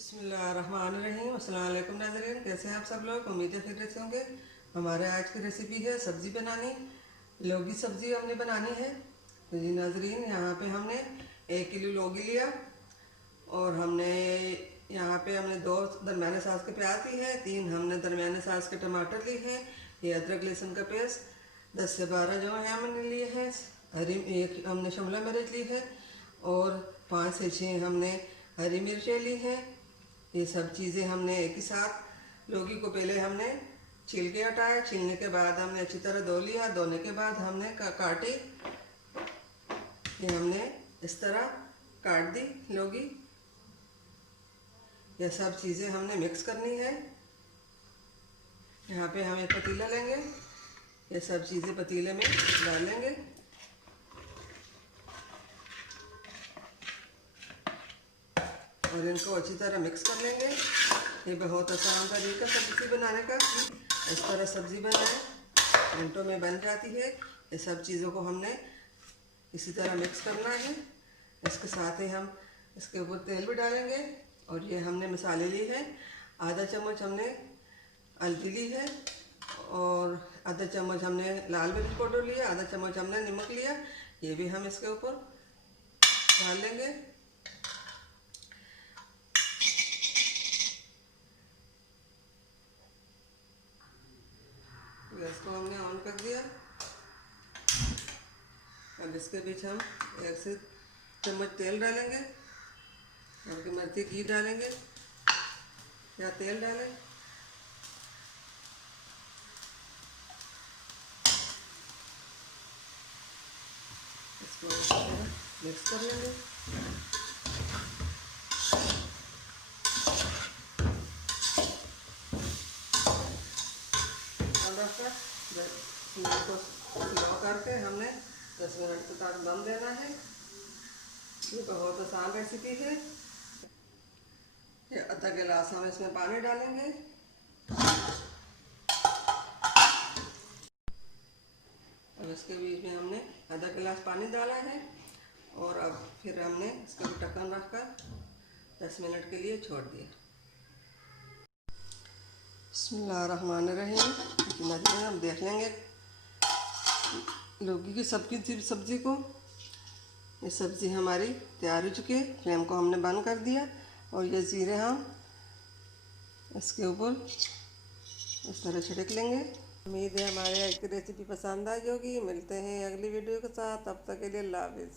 बिस्मिल्लाहिर्रहमानिर्रहीम। अस्सलाम वालेकुम नाज़रीन, कैसे हैं आप सब लोग। उम्मीद है फिर से होंगे। हमारे आज की रेसिपी है सब्ज़ी बनानी। लौकी सब्ज़ी हमने बनानी है। तो जी नाज़रीन, यहाँ पे हमने 1 किलो लौकी लिया और हमने यहाँ पे हमने 2 दरमियाने साइज़ के प्याज ली है, 3 हमने दरमियाने साइज़ के टमाटर ली है, ये अदरक लहसुन का पेस्ट 10 से 12 जो है हमने लिए हैं, एक हमने शिमला मिर्च ली है और 5 से 6 हमने हरी मिर्चें ली हैं। ये सब चीज़ें हमने एक ही साथ, लौकी को पहले हमने छिलके हटाए, छीलने के बाद हमने अच्छी तरह धो लिया, धोने के बाद हमने काटी, ये हमने इस तरह काट दी लौकी। ये सब चीज़ें हमने मिक्स करनी है। यहाँ पे हम एक पतीला लेंगे, ये सब चीज़ें पतीले में डालेंगे और इनको अच्छी तरह मिक्स कर लेंगे। ये बहुत आसान तरीका सब्ज़ी बनाने का। इस तरह सब्ज़ी बनाएं, मिनटों में बन जाती है। ये सब चीज़ों को हमने इसी तरह मिक्स करना है। इसके साथ ही हम इसके ऊपर तेल भी डालेंगे और ये हमने मसाले लिए हैं। आधा चम्मच हमने हल्दी ली है और आधा चम्मच हमने लाल मिर्च पाउडर लिया, आधा चम्मच हमने नमक लिया, ये भी हम इसके ऊपर डाल लेंगे। गैस को हमने ऑन कर दिया। अब इसके बीच हम 1 से चम्मच तेल डालेंगे, आपकी मर्जी घी डालेंगे या तेल डालें। इसको मिक्स कर लेंगे। को स्लो करके हमने 10 मिनट तक दम देना है। ये बहुत आसान रेसिपी है। ये आधा गिलास हम इसमें पानी डालेंगे। अब इसके बीच में हमने आधा गिलास पानी डाला है और अब फिर हमने इसका ढक्कन रखकर 10 मिनट के लिए छोड़ दिया। बिस्मिल्लाहिर्रहमानिर्रहीम। हम देख लेंगे लौकी की सब्ज़ी को। ये सब्ज़ी हमारी तैयार हो चुकी है। फ्लेम को हमने बंद कर दिया और ये ज़ीरे हम इसके ऊपर इस तरह छिड़क लेंगे। उम्मीद है हमारे आज की रेसिपी पसंद आई होगी। मिलते हैं अगली वीडियो के साथ, तब तक के लिए अल्लाह हाफ़िज़।